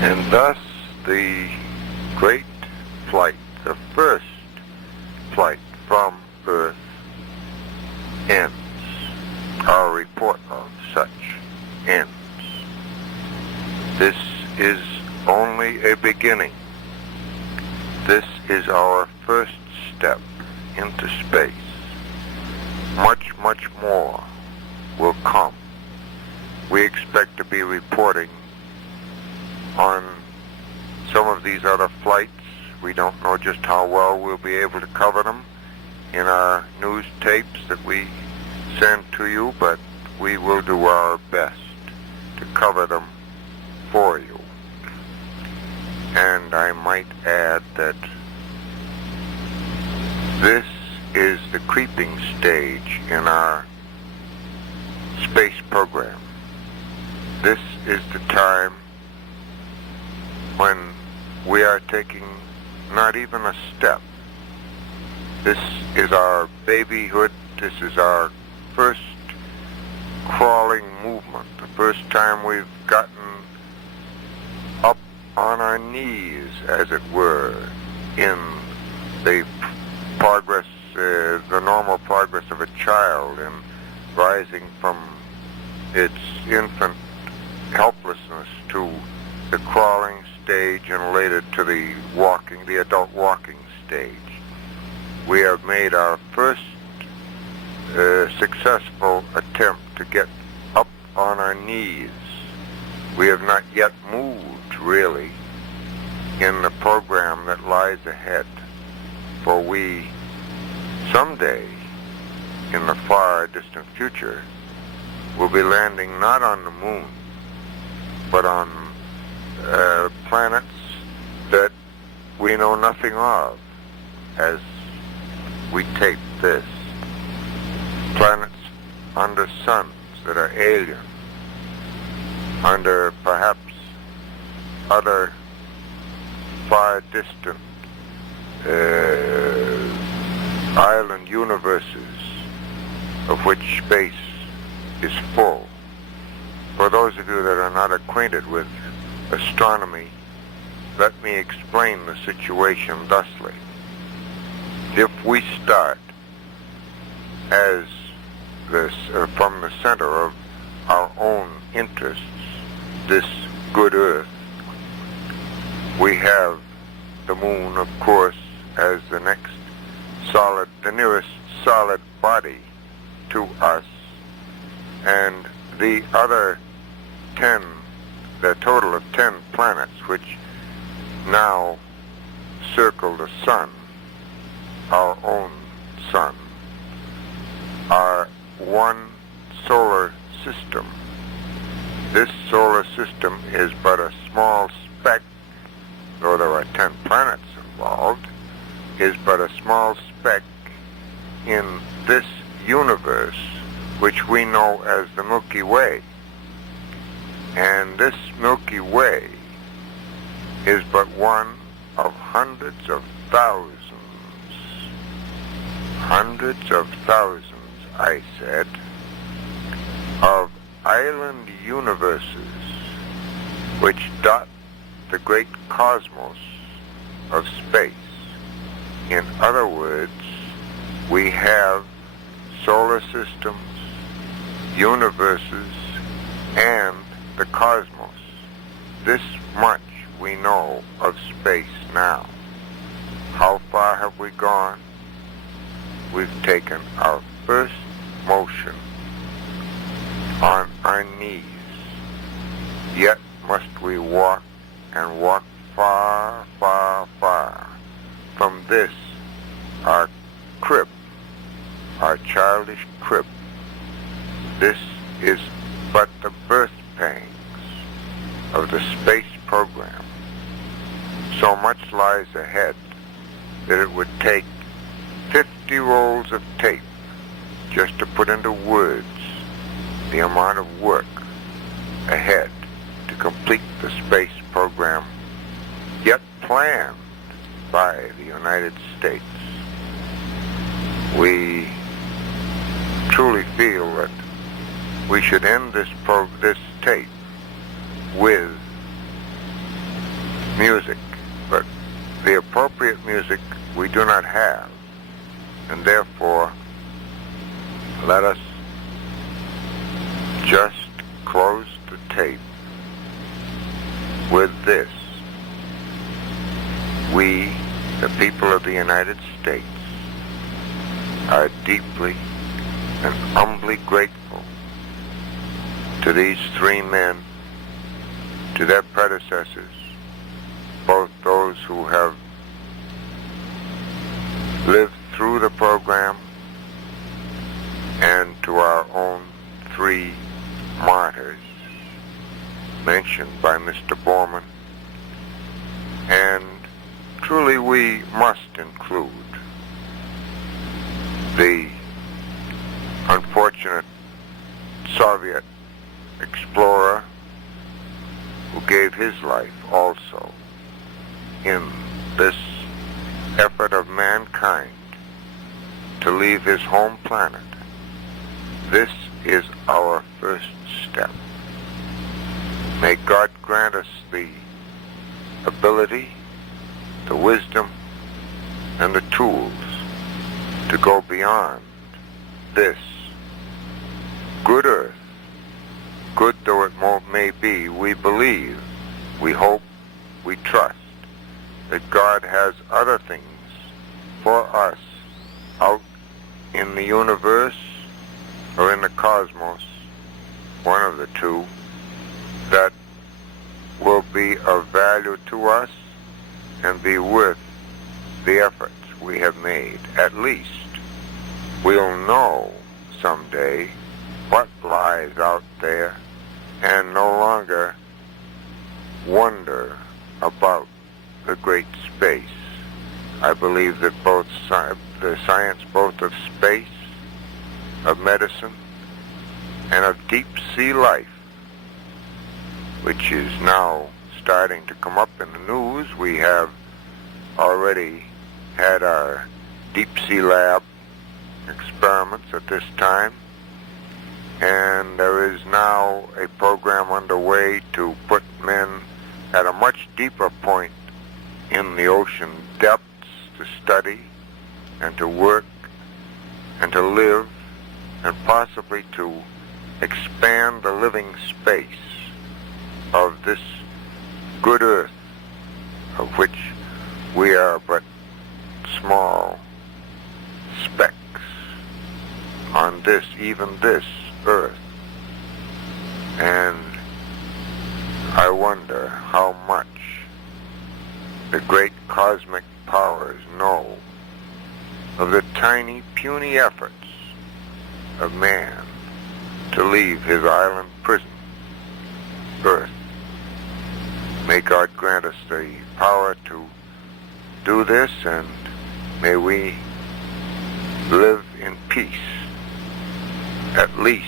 And thus the great flight, the first flight from Earth, ends. Our report of such ends. This is only a beginning. This is our first step into space. Much, much more will come. We expect to be reporting on some of these other flights. We don't know just how well we'll be able to cover them in our news tapes that we send to you, but we will do our best to cover them for you. And I might add that this is the creeping stage in our space program. This is the time when we are taking not even a step. This is our babyhood. This is our first crawling movement, the first time we've gotten up on our knees, as it were, in the progress, the normal progress of a child in rising from its infant helplessness to the crawling stage and later to the adult walking stage. We have made our first successful attempt to get up on our knees. We have not yet moved, really, in the program that lies ahead, for we someday, in the far distant future, will be landing not on the moon, but on planets that we know nothing of as we tape this. Planets under suns that are alien, under perhaps other far distant island universes of which space is full. For those of you that are not acquainted with astronomy, let me explain the situation thusly. If we start as this from the center of our own interests, this good Earth, we have the moon, of course, as the next solid, the nearest solid body to us, and the other 10, the total of 10 planets which now circle the sun, our own sun, are one solar system. This solar system is but a small speck, though there are 10 planets involved, is but a small speck in this universe which we know as the Milky Way. And this Milky Way is but one of hundreds of thousands, I said, of island universes which dot the great cosmos of space. In other words, we have solar systems, universes, and the cosmos. This much we know of space now. How far have we gone? We've taken our first motion on our knees. Yet must we walk, and walk far, far, far from this, our crib, our childish crib. This is but the birth pangs of the space program. So much lies ahead that it would take 50 rolls of tape just to put into words the amount of work ahead to complete the space program yet planned by the United States. We truly feel that we should end this tape with music, but the appropriate music we do not have, and therefore let us just close the tape with this. We, the people of the United States, are deeply and humbly grateful to these three men, to their predecessors, both those who have lived through the program and to our own three martyrs mentioned by Mr. Borman. And truly we must include the unfortunate Soviet explorer who gave his life also in this effort of mankind to leave his home planet. This is our first step. May God grant us the ability, the wisdom, and the tools to go beyond this good earth. Good though it may be, we believe, we hope, we trust that God has other things for us out in the universe or in the cosmos, one of the two, that will be of value to us and be worth the efforts we have made. At least we'll know someday what lies out there and no longer wonder about the great space. I believe that both the science both of space, of medicine, and of deep sea life, which is now starting to come up in the news. We have already had our deep sea lab experiments at this time, and there is now a program underway to put men at a much deeper point in the ocean depths to study and to work and to live and possibly to expand the living space of this good earth, of which we are but small specks on this, even this earth. And I wonder how much the great cosmic powers know of the tiny, puny efforts of man to leave his island prison, Earth. May God grant us the power to do this, and may we live in peace, at least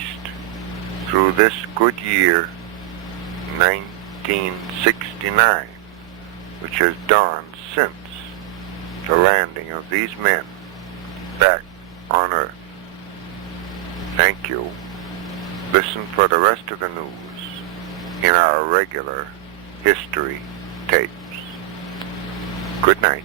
through this good year, 1969, which has dawned since the landing of these men back on Earth. Thank you. Listen for the rest of the news in our regular history tapes. Good night.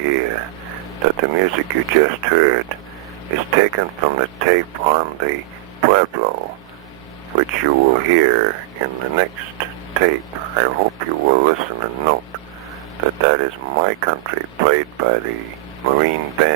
Here that the music you just heard is taken from the tape on the Pueblo, which you will hear in the next tape. I hope you will listen and note my country, played by the Marine Band.